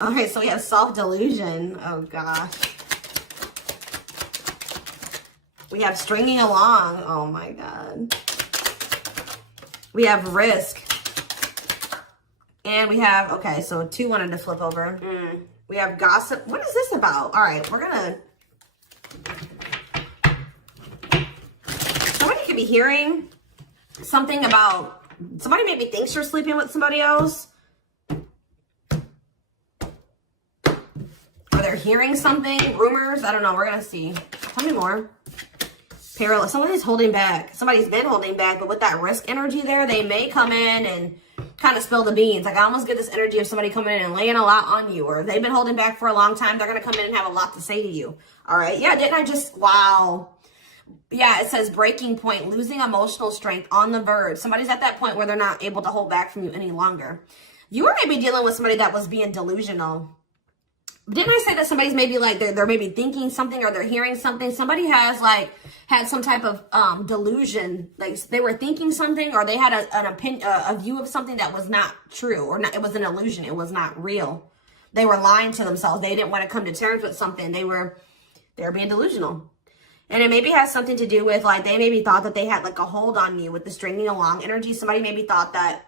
Okay, so we have self-delusion. Oh, gosh. We have stringing along. Oh, my God. We have risk. And we have, okay, so 2 wanted to flip over. We have gossip. What is this about? All right, we're going to... Somebody could be hearing something about... Somebody maybe thinks you're sleeping with somebody else. Or they're hearing something. Rumors. I don't know. We're going to see. Tell me more. Parallel. Somebody's holding back. Somebody's been holding back, but with that risk energy there, they may come in and kind of spill the beans. Like, I almost get this energy of somebody coming in and laying a lot on you, or if they've been holding back for a long time, they're going to come in and have a lot to say to you. All right. Yeah. Didn't I just, wow. Yeah. It says breaking point, losing emotional strength, on the verge. Somebody's at that point where they're not able to hold back from you any longer. You are maybe dealing with somebody that was being delusional. Didn't I say that somebody's maybe like, they're maybe thinking something or they're hearing something? Somebody has like had some type of delusion, like they were thinking something, or they had an opinion, a view of something that was not true, or not, it was an illusion. It was not real. They were lying to themselves. They didn't want to come to terms with something. They were being delusional. And it maybe has something to do with like, they maybe thought that they had like a hold on you with the stringing along energy. Somebody maybe thought that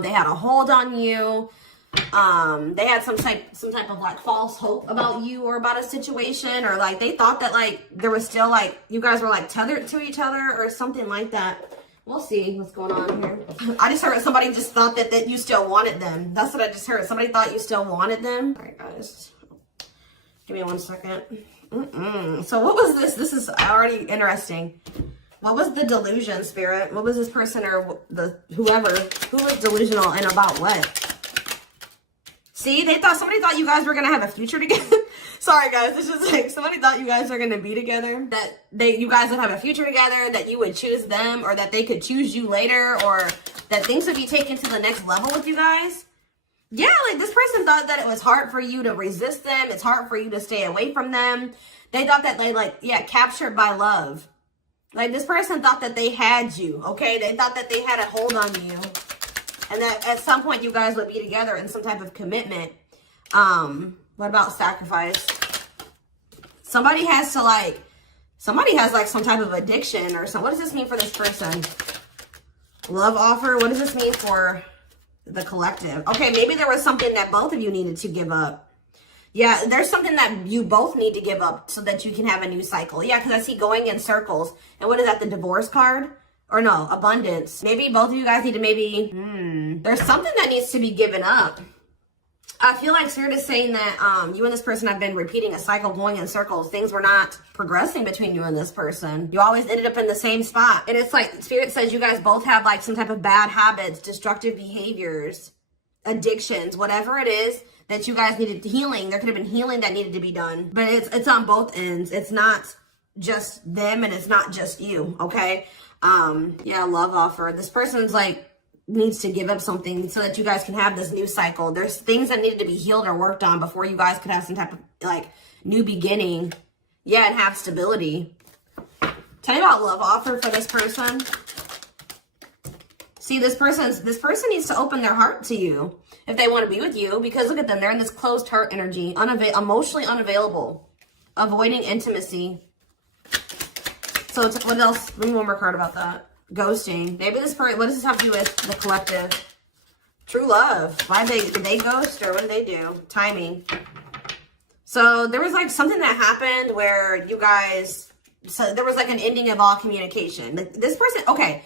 they had a hold on you. They had some type of like false hope about you or about a situation, or like they thought that like there was still like you guys were like tethered to each other or something like that. We'll see what's going on here. I just heard somebody just thought that you still wanted them. That's what I just heard. Somebody thought you still wanted them. All right, guys, give me 1 second. So what was this? This is already interesting. What was the delusion, Spirit? What was this person or who was delusional and about what? See, somebody thought you guys were going to have a future together. Sorry, guys. It's just like somebody thought you guys are going to be together. That you guys would have a future together, that you would choose them, or that they could choose you later, or that things would be taken to the next level with you guys. Yeah, like this person thought that it was hard for you to resist them. It's hard for you to stay away from them. They thought that captured by love. Like this person thought that they had you, okay? They thought that they had a hold on you. And that at some point you guys would be together in some type of commitment. What about sacrifice? Somebody has like some type of addiction or something. What does this mean for this person? Love offer. What does this mean for the collective? Okay, maybe there was something that both of you needed to give up. Yeah, there's something that you both need to give up so that you can have a new cycle. Yeah, because I see going in circles. And what is that, the divorce card? Or no, abundance. Maybe both of you guys need to there's something that needs to be given up. I feel like Spirit is saying that you and this person have been repeating a cycle, going in circles. Things were not progressing between you and this person. You always ended up in the same spot. And it's like Spirit says you guys both have like some type of bad habits, destructive behaviors, addictions, whatever it is that you guys needed healing. There could have been healing that needed to be done. But it's on both ends. It's not just them and it's not just you, okay? Yeah, love offer. This person's like needs to give up something so that you guys can have this new cycle. There's things that needed to be healed or worked on before you guys could have some type of like new beginning. Yeah, and have stability. Tell me about love offer for this person. See, this person needs to open their heart to you if they want to be with you, because look at them. They're in this closed heart energy, emotionally unavailable, avoiding intimacy. So what else? Give me one more card about that. Ghosting. Maybe this person, what does this have to do with the collective? True love. Did they ghost or what did they do? Timing. So there was like something that happened where you guys, so there was like an ending of all communication. Like this person, okay.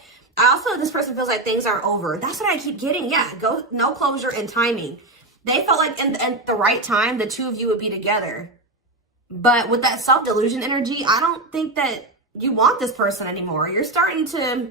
This person feels like things are over. That's what I keep getting. Yeah. No closure and timing. They felt like at the right time, the two of you would be together. But with that self-delusion energy, I don't think that you want this person anymore. You're starting to,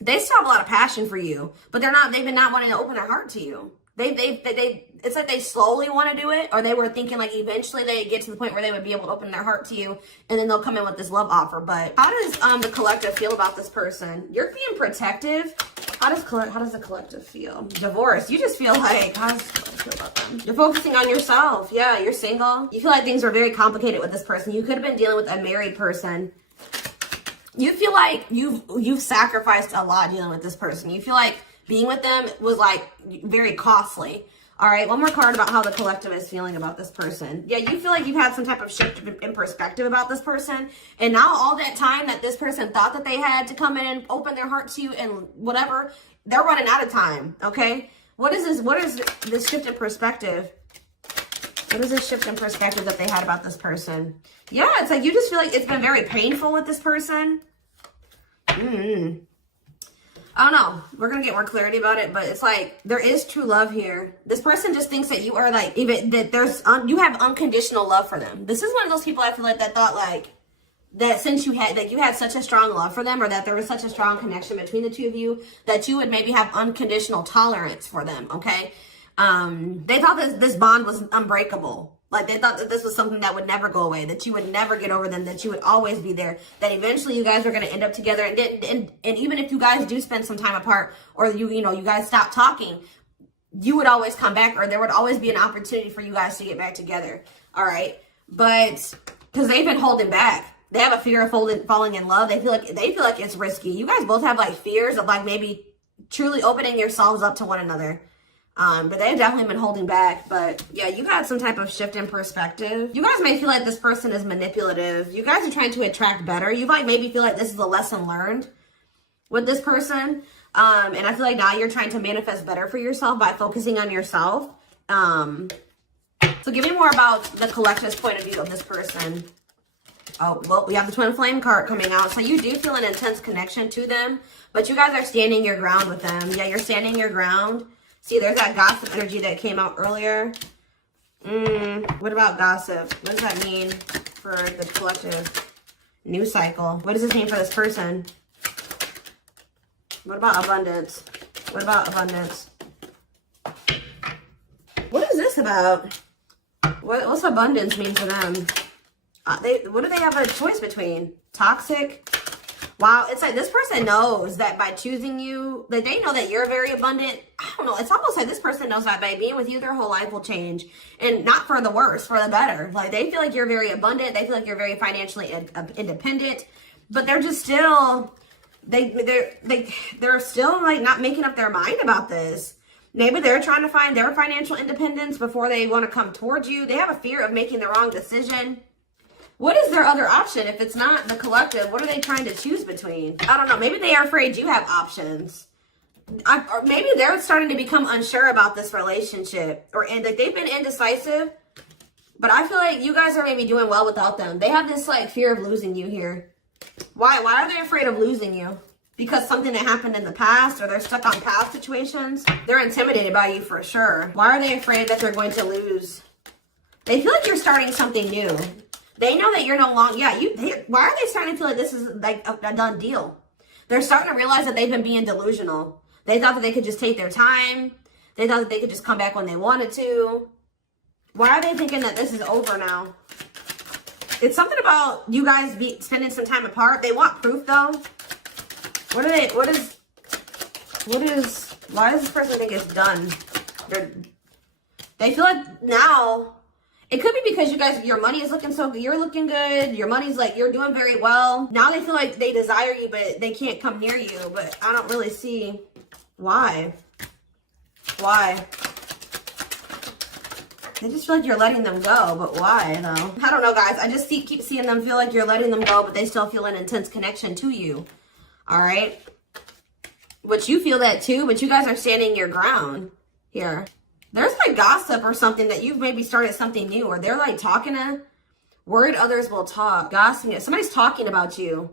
they still have a lot of passion for you, but they've been not wanting to open their heart to you. It's like they slowly want to do it, or they were thinking like eventually they get to the point where they would be able to open their heart to you, and then they'll come in with this love offer. But how does the collective feel about this person? You're being protective. How does the collective feel? Divorce. You just feel like, how does the collective feel about them? You're focusing on yourself. Yeah, you're single. You feel like things are very complicated with this person. You could have been dealing with a married person. You feel like you've sacrificed a lot dealing with this person. You feel like being with them was like very costly. All right, one more card about how the collective is feeling about this person. Yeah, you feel like you've had some type of shift in perspective about this person. And now all that time that this person thought that they had to come in and open their heart to you and whatever, they're running out of time, okay? What is this? What is this shift in perspective? What is this shift in perspective that they had about this person? Yeah, it's like you just feel like it's been very painful with this person. I don't know. We're going to get more clarity about it, but it's like there is true love here. This person just thinks that you are like, even that you have unconditional love for them. This is one of those people I feel like that thought like that since you had such a strong love for them, or that there was such a strong connection between the two of you, that you would maybe have unconditional tolerance for them. Okay. They thought that this bond was unbreakable. Like they thought that this was something that would never go away, that you would never get over them, that you would always be there, that eventually you guys are going to end up together. And even if you guys do spend some time apart, or you guys stop talking, you would always come back, or there would always be an opportunity for you guys to get back together. All right. But because they've been holding back, they have a fear of falling in love. They feel like it's risky. You guys both have like fears of like maybe truly opening yourselves up to one another. But they've definitely been holding back. But yeah, you got some type of shift in perspective. You guys may feel like this person is manipulative. You guys are trying to attract better. You might maybe feel like this is a lesson learned with this person. And I feel like now you're trying to manifest better for yourself by focusing on yourself. So give me more about the collective's point of view of this person. Oh, well, we have the Twin Flame card coming out. So you do feel an intense connection to them, but you guys are standing your ground with them. Yeah, you're standing your ground. See, there's that gossip energy that came out earlier. What about gossip? What does that mean for the collective? New cycle. What does this mean for this person? What about abundance? What about abundance? What is this about? What's abundance mean to them? What do they have a choice between? Toxic? Wow, it's like this person knows that by choosing you, like they know that you're very abundant. I don't know. It's almost like this person knows that by being with you, their whole life will change, and not for the worse, for the better. Like they feel like you're very abundant. They feel like you're very financially independent, but they're just still, they're still like not making up their mind about this. Maybe they're trying to find their financial independence before they want to come towards you. They have a fear of making the wrong decision. What is their other option if it's not the collective? What are they trying to choose between? I don't know. Maybe they are afraid you have options. Or maybe they're starting to become unsure about this relationship. And like they've been indecisive. But I feel like you guys are maybe doing well without them. They have this like fear of losing you here. Why are they afraid of losing you? Because something that happened in the past, or they're stuck on past situations? They're intimidated by you for sure. Why are they afraid that they're going to lose? They feel like you're starting something new. They know that you're no longer, why are they starting to feel like this is like a done deal? They're starting to realize that they've been being delusional. They thought that they could just take their time. They thought that they could just come back when they wanted to. Why are they thinking that this is over now? It's something about you guys spending some time apart. They want proof though. Why does this person think it's done? They feel like now, it could be because you guys, your money is looking so good. You're looking good. Your money's like, you're doing very well. Now they feel like they desire you, but they can't come near you. But I don't really see why. Why? They just feel like you're letting them go, but why though? I don't know, guys. I just keep seeing them feel like you're letting them go, but they still feel an intense connection to you. All right? Which you feel that too, but you guys are standing your ground here. There's like gossip or something that you've maybe started something new, or they're like talking to, worried others will talk, gossiping. Somebody's talking about you.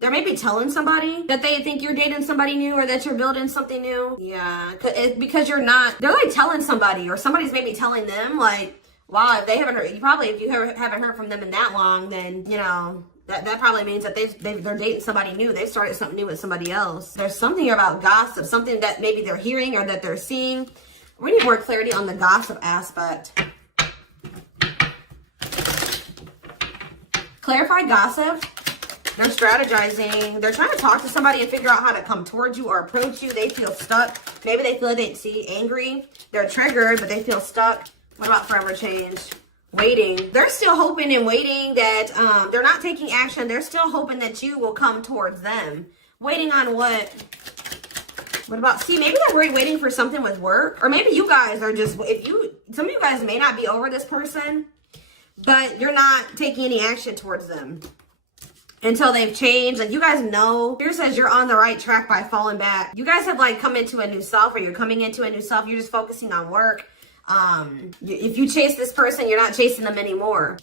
They're maybe telling somebody that they think you're dating somebody new, or that you're building something new. Yeah, because you're not, they're like telling somebody, or somebody's maybe telling them like, wow, if they haven't heard, if you haven't heard from them in that long, then, you know, that probably means that they're dating somebody new. They've started something new with somebody else. There's something here about gossip, something that maybe they're hearing or that they're seeing. We need more clarity on the gossip aspect. Clarify gossip. They're strategizing. They're trying to talk to somebody and figure out how to come towards you or approach you. They feel stuck. Maybe they feel like they see angry. They're triggered, but they feel stuck. What about forever change? Waiting. They're still hoping and waiting that they're not taking action. They're still hoping that you will come towards them. Waiting on what? What about, see, maybe they're worried waiting for something with work. Or maybe you guys are just, some of you guys may not be over this person, but you're not taking any action towards them until they've changed. Like, you guys know, here says you're on the right track by falling back. You guys have like come into a new self, or you're coming into a new self. You're just focusing on work. If you chase this person, you're not chasing them anymore.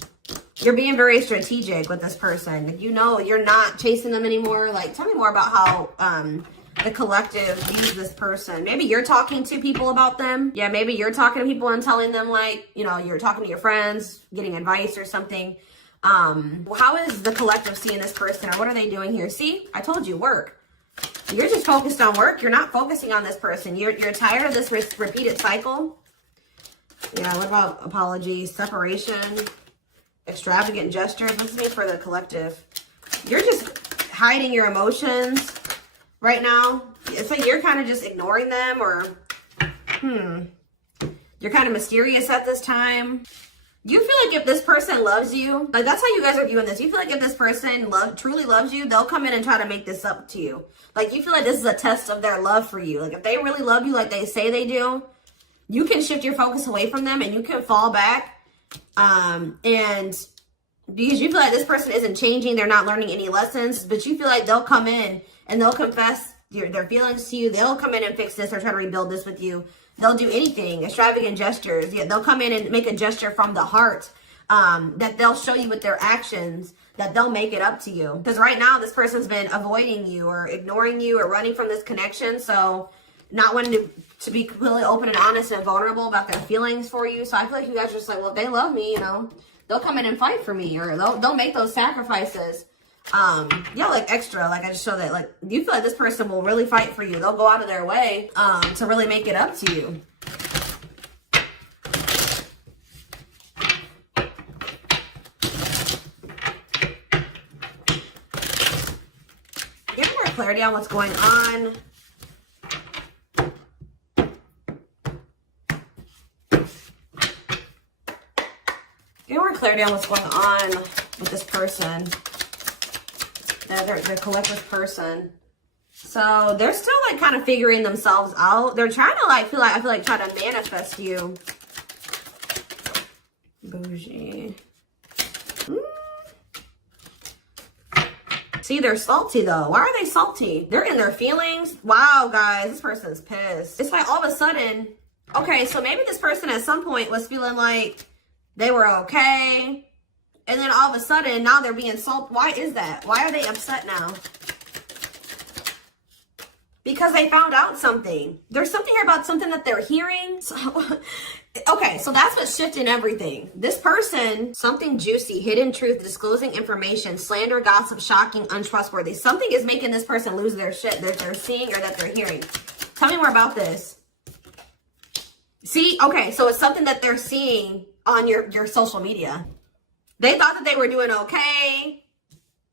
You're being very strategic with this person. You know, you're not chasing them anymore. Like, tell me more about how, the collective views this person. Maybe you're talking to people about them. Yeah, maybe you're talking to people and telling them, like, you know, you're talking to your friends, getting advice or something. How is the collective seeing this person, or what are they doing here? See, I told you, work. You're just focused on work. You're not focusing on this person. You're tired of this repeated cycle. Yeah, what about apologies, separation, extravagant gestures? What's the name for the collective? You're just hiding your emotions right now. It's like you're kind of just ignoring them, or you're kind of mysterious at this time. You feel like if this person loves you, like, that's how you guys are viewing this. You feel like if this person truly loves you, they'll come in and try to make this up to you. Like, you feel like this is a test of their love for you. Like, if they really love you like they say they do, you can shift your focus away from them and you can fall back. And because you feel like this person isn't changing, they're not learning any lessons, but you feel like they'll come in and they'll confess their feelings to you. They'll come in and fix this or try to rebuild this with you. They'll do anything, extravagant gestures. Yeah, they'll come in and make a gesture from the heart, that they'll show you with their actions, that they'll make it up to you. Because right now, this person's been avoiding you or ignoring you or running from this connection. So not wanting to be completely open and honest and vulnerable about their feelings for you. So I feel like you guys are just like, well, if they love me, you know, they'll come in and fight for me, or they'll make those sacrifices. Yeah, like extra, like I just show that, like, you feel like this person will really fight for you. They'll go out of their way, to really make it up to you. Get more clarity on what's going on. Get more clarity on what's going on with this person. The collective person. So they're still like kind of figuring themselves out. They're trying to like I feel like try to manifest you. Bougie. See, they're salty though. Why are they salty? They're in their feelings. Wow, guys, this person's pissed. It's like all of a sudden, okay, so maybe this person at some point was feeling like they were okay. And then all of a sudden, now they're being salty. Why is that? Why are they upset now? Because they found out something. There's something here about something that they're hearing. So, okay, so that's what's shifting everything. This person, something juicy, hidden truth, disclosing information, slander, gossip, shocking, untrustworthy. Something is making this person lose their shit that they're seeing or that they're hearing. Tell me more about this. See, okay, so it's something that they're seeing on your social media. They thought that they were doing okay.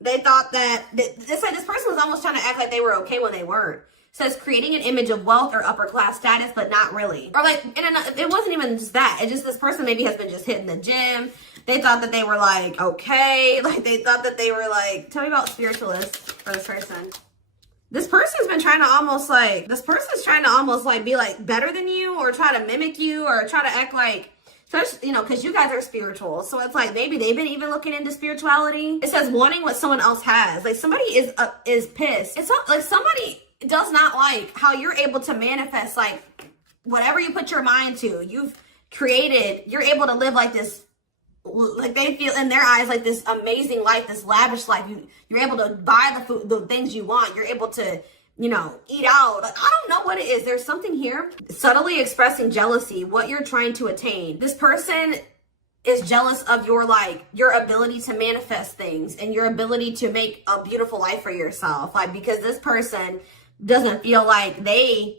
They thought that this person was almost trying to act like they were okay when they weren't. It says creating an image of wealth or upper class status, but not really. Or like, it wasn't even just that. It's just this person maybe has been just hitting the gym. They thought that they were like, okay. Like they thought that they were like, tell me about spiritualists for this person. This person's been trying to almost like, be like better than you, or try to mimic you, or try to act like, you know, because you guys are spiritual. So it's like maybe they've been even looking into spirituality. It says wanting what someone else has. Like somebody is pissed. It's not, like somebody does not like how you're able to manifest like whatever you put your mind to. You've created, you're able to live like this, like they feel in their eyes like this amazing life, this lavish life. You're able to buy the food, the things you want. You're able to, you know, eat out. Like, I don't know what it is. There's something here. Subtly expressing jealousy, what you're trying to attain. This person is jealous of your ability to manifest things and your ability to make a beautiful life for yourself. Like, because this person doesn't feel like they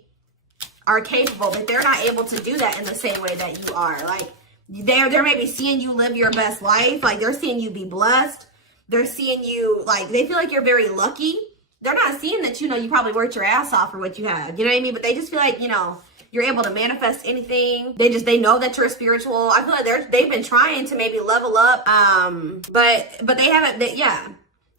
are capable, that they're not able to do that in the same way that you are. Like, they're maybe seeing you live your best life. Like, they're seeing you be blessed. They're seeing you, like, they feel like you're very lucky. They're not seeing that, you know, you probably worked your ass off for what you have. You know what I mean? But they just feel like, you know, you're able to manifest anything. They know that you're spiritual. I feel like they've been trying to maybe level up. But they haven't, yeah.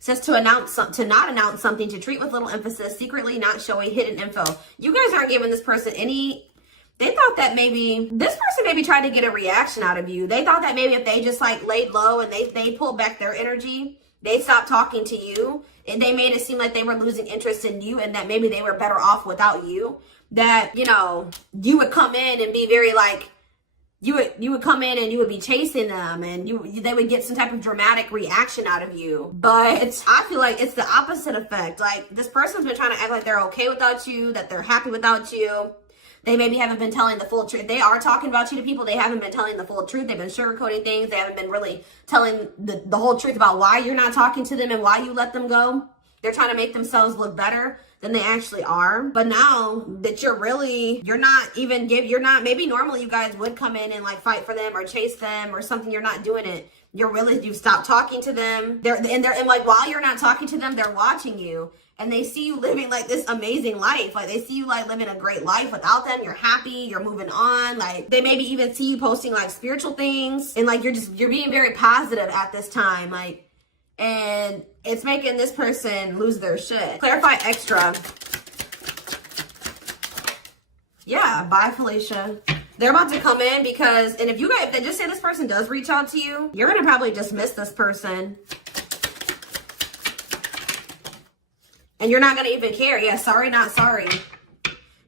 says to not announce something, to treat with little emphasis, secretly not showing hidden info. You guys aren't giving this person any. They thought that maybe this person maybe tried to get a reaction out of you. They thought that maybe if they just like laid low and they pulled back their energy, they stopped talking to you, and they made it seem like they were losing interest in you, and that maybe they were better off without you. That, you know, you would come in and be very like, you would come in and you would be chasing them, and they would get some type of dramatic reaction out of you. But I feel like it's the opposite effect. Like, this person's been trying to act like they're okay without you, that they're happy without you. They maybe haven't been telling the full truth. They are talking about you to people. They haven't been telling the full truth. They've been sugarcoating things. They haven't been really telling the whole truth about why you're not talking to them and why you let them go. They're trying to make themselves look better than they actually are. But now that maybe normally you guys would come in and like fight for them or chase them or something. You're not doing it. You stop talking to them. And like, while you're not talking to them, they're watching you. And they see you living like this amazing life. Like, they see you like living a great life without them. You're happy. You're moving on. Like, they maybe even see you posting like spiritual things. And like, you're being very positive at this time. Like, and it's making this person lose their shit. Clarify extra. Yeah, bye, Felicia. They're about to come in because, and if they just say this person does reach out to you, you're going to probably dismiss this person. And you're not going to even care. Yeah, sorry, not sorry.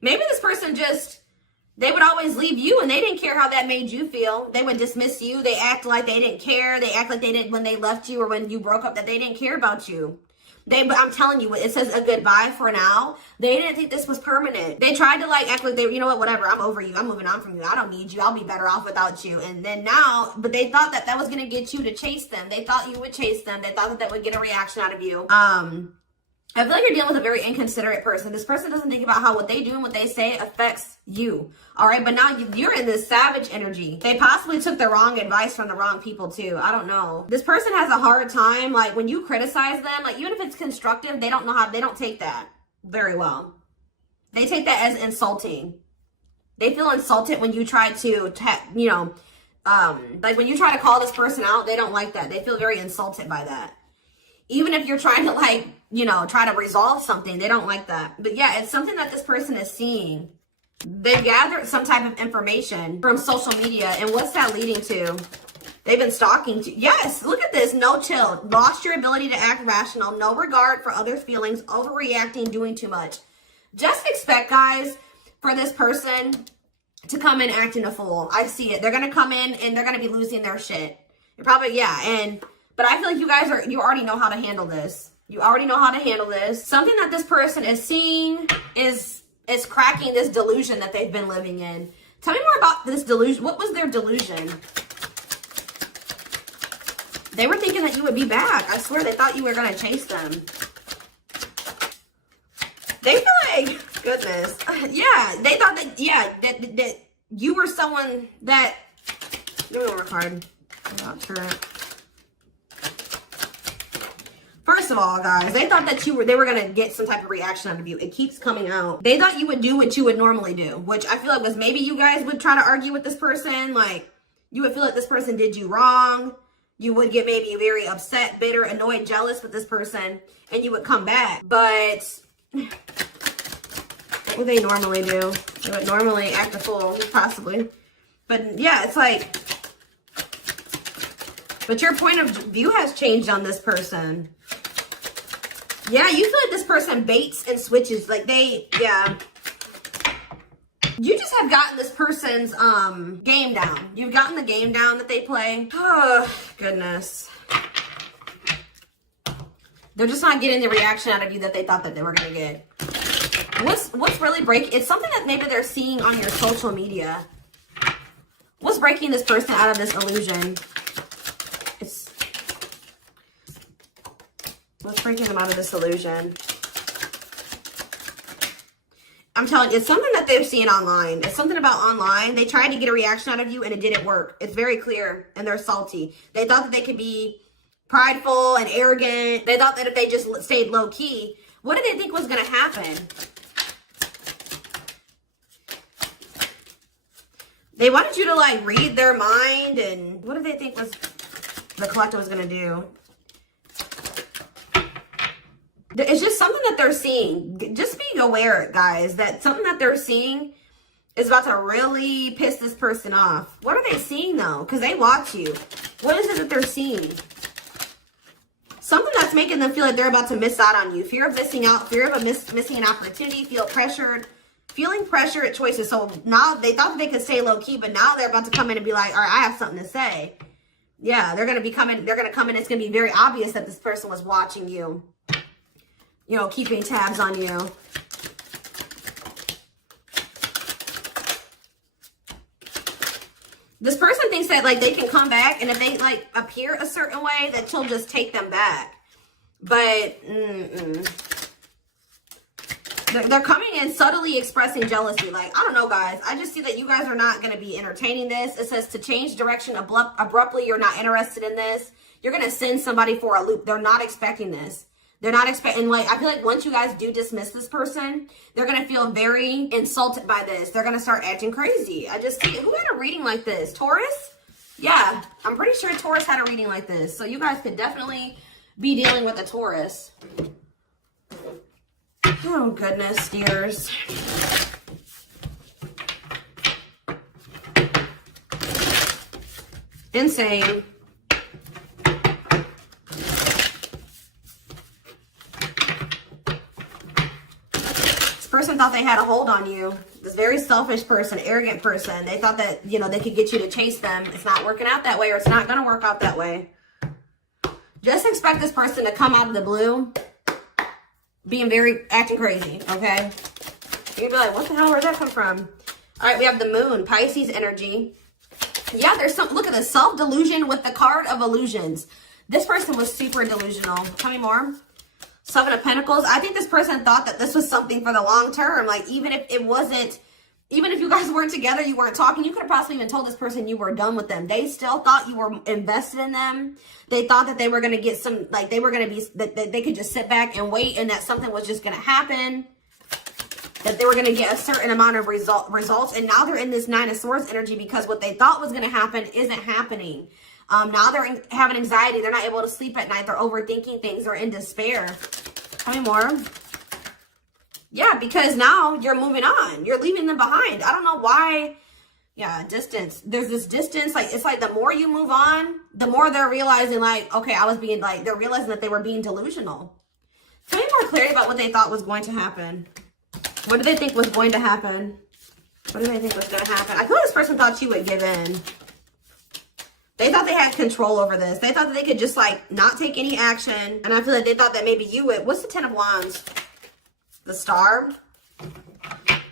Maybe this person they would always leave you and they didn't care how that made you feel. They would dismiss you. They act like they didn't care. They act like they didn't when they left you or when you broke up, that they didn't care about you. But I'm telling you, it says a goodbye for now. They didn't think this was permanent. They tried to like act like you know what, whatever, I'm over you. I'm moving on from you. I don't need you. I'll be better off without you. And then now, but they thought that was going to get you to chase them. They thought you would chase them. They thought that would get a reaction out of you. I feel like you're dealing with a very inconsiderate person. This person doesn't think about how what they do and what they say affects you. All right, but now you're in this savage energy. They possibly took the wrong advice from the wrong people too. I don't know. This person has a hard time. Like, when you criticize them, like, even if it's constructive, they don't take that very well. They take that as insulting. They feel insulted when you try to, like when you try to call this person out, they don't like that. They feel very insulted by that. Even if you're trying to try to resolve something, they don't like that. But yeah, it's something that this person is seeing. They've gathered some type of information from social media. And what's that leading to? They've been stalking you. Yes, look at this. No chill. Lost your ability to act rational. No regard for others' feelings. Overreacting. Doing too much. Just expect, guys, for this person to come in acting a fool. I see it. They're going to come in and they're going to be losing their shit. Probably, yeah. But I feel like you already know how to handle this. You already know how to handle this. Something that this person is seeing is cracking this delusion that they've been living in. Tell me more about this delusion. What was their delusion? They were thinking that you would be back. I swear, they thought you were going to chase them. They feel like, goodness. Yeah, they thought that you were someone that, give me one more card. I'm not sure. First of all, guys, they thought that they were going to get some type of reaction out of you. It keeps coming out. They thought you would do what you would normally do, which I feel like was maybe you guys would try to argue with this person. Like, you would feel like this person did you wrong. You would get maybe very upset, bitter, annoyed, jealous with this person, and you would come back. But what would they normally do? They would normally act a fool, possibly. But yeah, it's like, but your point of view has changed on this person. Yeah, you feel like this person baits and switches. Like yeah. You just have gotten this person's game down. You've gotten the game down that they play. Oh, goodness. They're just not getting the reaction out of you that they thought that they were going to get. What's really breaking? It's something that maybe they're seeing on your social media. What's breaking this person out of this illusion? What's breaking them out of this illusion? I'm telling you, it's something that they've seen online. It's something about online. They tried to get a reaction out of you and it didn't work. It's very clear and they're salty. They thought that they could be prideful and arrogant. They thought that if they just stayed low key, what did they think was going to happen? They wanted you to like read their mind, and what did they think was the collective was going to do? It's just something that they're seeing. Just being aware, guys, that something that they're seeing is about to really piss this person off. What are they seeing, though? Because they watch you. What is it that they're seeing? Something that's making them feel like they're about to miss out on you. Fear of missing out. Fear of missing an opportunity. Feel pressured. Feeling pressure at choices. So now they thought that they could stay low-key, but now they're about to come in and be like, all right, I have something to say. Yeah, they're going to come in. It's going to be very obvious that this person was watching you. You know, keeping tabs on you. This person thinks that, like, they can come back, and if they, like, appear a certain way, that she'll just take them back. But, They're coming in subtly expressing jealousy. Like, I don't know, guys. I just see that you guys are not going to be entertaining this. It says to change direction abruptly. You're not interested in this. You're going to send somebody for a loop. They're not expecting this. They're not expecting, like, I feel like once you guys do dismiss this person, they're going to feel very insulted by this. They're going to start acting crazy. I just see, who had a reading like this? Taurus? Yeah, I'm pretty sure Taurus had a reading like this. So you guys could definitely be dealing with a Taurus. Oh, goodness, dears. Insane. This person thought they had a hold on you. This very selfish person, arrogant person. They thought that, you know, they could get you to chase them. It's not working out that way, or it's not going to work out that way. Just expect this person to come out of the blue being acting crazy, okay? You'd be like, what the hell, where'd that come from? All right, we have the moon, Pisces energy. Yeah, there's some, look at the self-delusion with the card of illusions. This person was super delusional. Tell me more. Seven of Pentacles. I think this person thought that this was something for the long term. Like, even if it wasn't, even if you guys weren't together, you weren't talking, you could have possibly even told this person you were done with them. They still thought you were invested in them. They thought that they were going to get some, like, they were going to be, that they could just sit back and wait, and that something was just going to happen. That they were going to get a certain amount of results. And now they're in this Nine of Swords energy because what they thought was going to happen isn't happening. Now they're having anxiety. They're not able to sleep at night. They're overthinking things. They're in despair. Tell me more. Yeah, because now you're moving on. You're leaving them behind. I don't know why. Yeah, distance. There's this distance. Like, it's like the more you move on, the more they're realizing, like, okay, I was being, like, they're realizing that they were being delusional. Tell me more clarity about what they thought was going to happen. What did they think was going to happen? What did they think was going to happen? I feel like this person thought you would give in. They thought they had control over this. They thought that they could just, like, not take any action. And I feel like they thought that maybe you would. What's the Ten of Wands? The Star.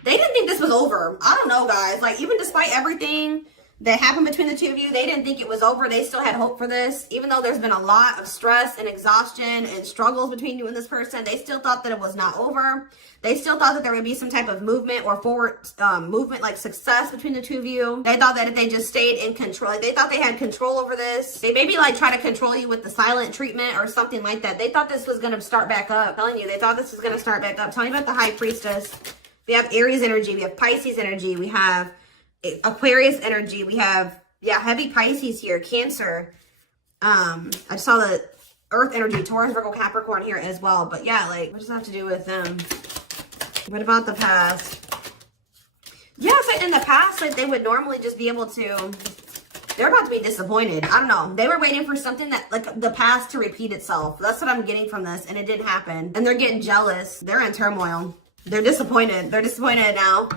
They didn't think this was over. I don't know, guys. Like, even despite everything that happened between the two of you, they didn't think it was over. They still had hope for this. Even though there's been a lot of stress and exhaustion and struggles between you and this person, they still thought that it was not over. They still thought that there would be some type of movement or forward movement, like success between the two of you. They thought that if they just stayed in control, like they thought they had control over this. They maybe like try to control you with the silent treatment or something like that. They thought this was going to start back up. I'm telling you, they thought this was going to start back up. Tell me about the High Priestess. We have Aries energy. We have Pisces energy. We have Aquarius energy. We have, yeah, heavy Pisces here. Cancer. I just saw the Earth energy. Taurus, Virgo, Capricorn here as well. But yeah, like, what does that have to do with them? What about the past? Yeah, so in the past, like, they would normally just be able to, they're about to be disappointed. I don't know. They were waiting for something that, like, the past to repeat itself. That's what I'm getting from this, and it didn't happen. And they're getting jealous. They're in turmoil. They're disappointed. They're disappointed now.